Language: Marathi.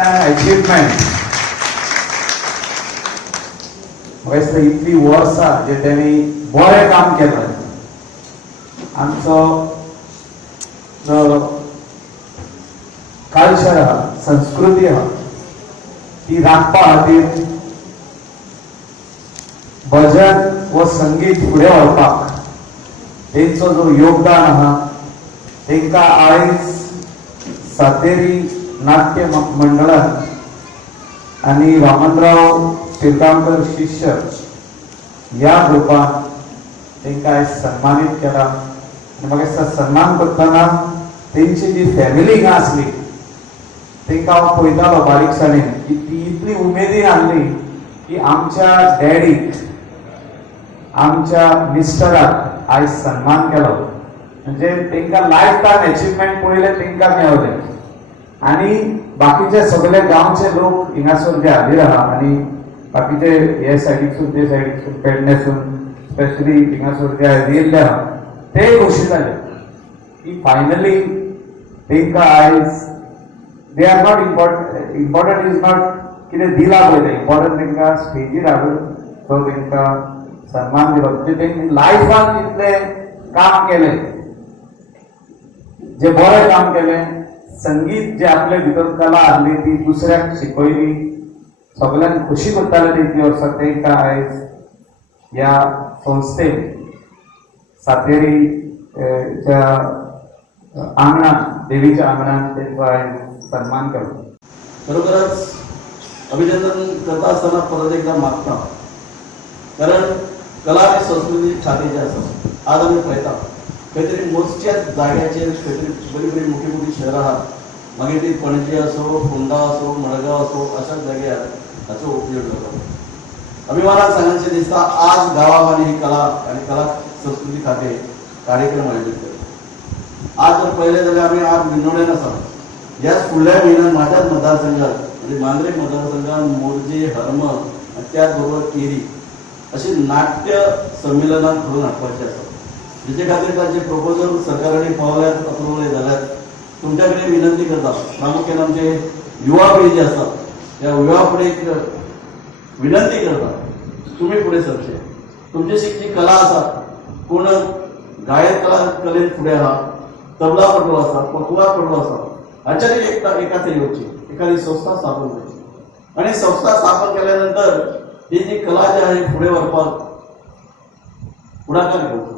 अचीवमेंट म्हाका इतली वर्सां जे त्यांनी बरें काम केलं. आमचो जो कल्चर आहा, संस्कृती आहा, ती राखपा खातीर भजन व संगीत फुडें व्हरपाक तेंचो जो योगदान आहा तेंकां आयज सातेरी नाट्य मंडळान आणि वामनराव पिलगांवकर शिष्य या ग्रुपान तेंकां आयज सन्मानीत केला. आनी म्हाका दिसता सन्मान करतना तेंची जी फॅमिली हिंगा आसली तेंकां हांव पळयतालो बारीकसाणेन की ती इतली उमेदीन आसली की आमच्या डॅडीक आमच्या मिस्टराक आयज सन्मान केलो. म्हणजे तेंकां लायफ टायम अचीवमेंट पळयले तेंकां मेळले. आणि बाकीचे सगळे गांवचे लोक हिंगासून जे हाजीर आहा आणि बाकीचे हे सायडीकसून ते सायडीकसून पेडणेसून स्पेशली हिंगासून जे येयल्ले आहा ते खुशी जाले की फायनली तेंकां आयज they are not important is not कितें दिला पळय तें इम्पॉर्टंट तेंकां स्टेजीर हाडून तो तेंकां सन्मान दिलो. म्हणजे तेंणी लायफान जितलें काम केलें, जे बरें काम केलें, संगीत जे आपल्या भितर कला आसली ती दुसऱ्याक शिकयली, सगळ्यांक खुशी करताले तेंची वर्सां तेंकां आयज ह्या संस्थेन सातेरीच्या आंगणान देवीच्या आंगणान तेंचो आयज सन्मान केलो. खरोखरच अभिनंदन करता असताना परत एकदा मागता, कारण कला आणि संस्कृती छातीचे आसा. आज आमी पळयता खंय तरी मोजक्याच जाग्याचेर खंय तरी बरी बरी मोठी मोठी शहरां आहात, मागीर ती पणजी असो, फोंडा असो, मडगांव असो, अशाच जाग्यार हाचो उपयोग जाता. अभिमानान सांगायचे दिसता आज गांवांनी ही कला आणि कला संस्कृती खातीर कार्यक्रम आयोजीत करता. आज जर पळयलें जाल्यार आमी आज विनोड्यान आसा. ह्या फुडल्या म्हयन्यात म्हाज्याच मतदारसंघात म्हणजे मांद्रे मतदारसंघात मोरजे, हर्म आनी त्याच बरोबर केरी अशी नाट्य संमेलनां घडोवन हाडपाची आसा. जेचे खातीर तांचे प्रपोजल सरकारांनी पावल्यात, अप्रुवल जाल्यात. तुमच्या कडेन विनंती करता, प्रामुख्यान आमचे युवा पिढी जी आसा त्या युवा पिढीक विनंती करता तुम्ही पुढे सरचे. तुमची जी कला आसा, कोण गायक कलेन फुडें आहा, तबलापटू आसा, पटू आसा, हाच्यानी एका तरी येवची, एखादी संस्था स्थापन करची आणि संस्था स्थापन केल्यानंतर ही जी कला जी आहे फुडें व्हरपाक पुढाकार घेवचो.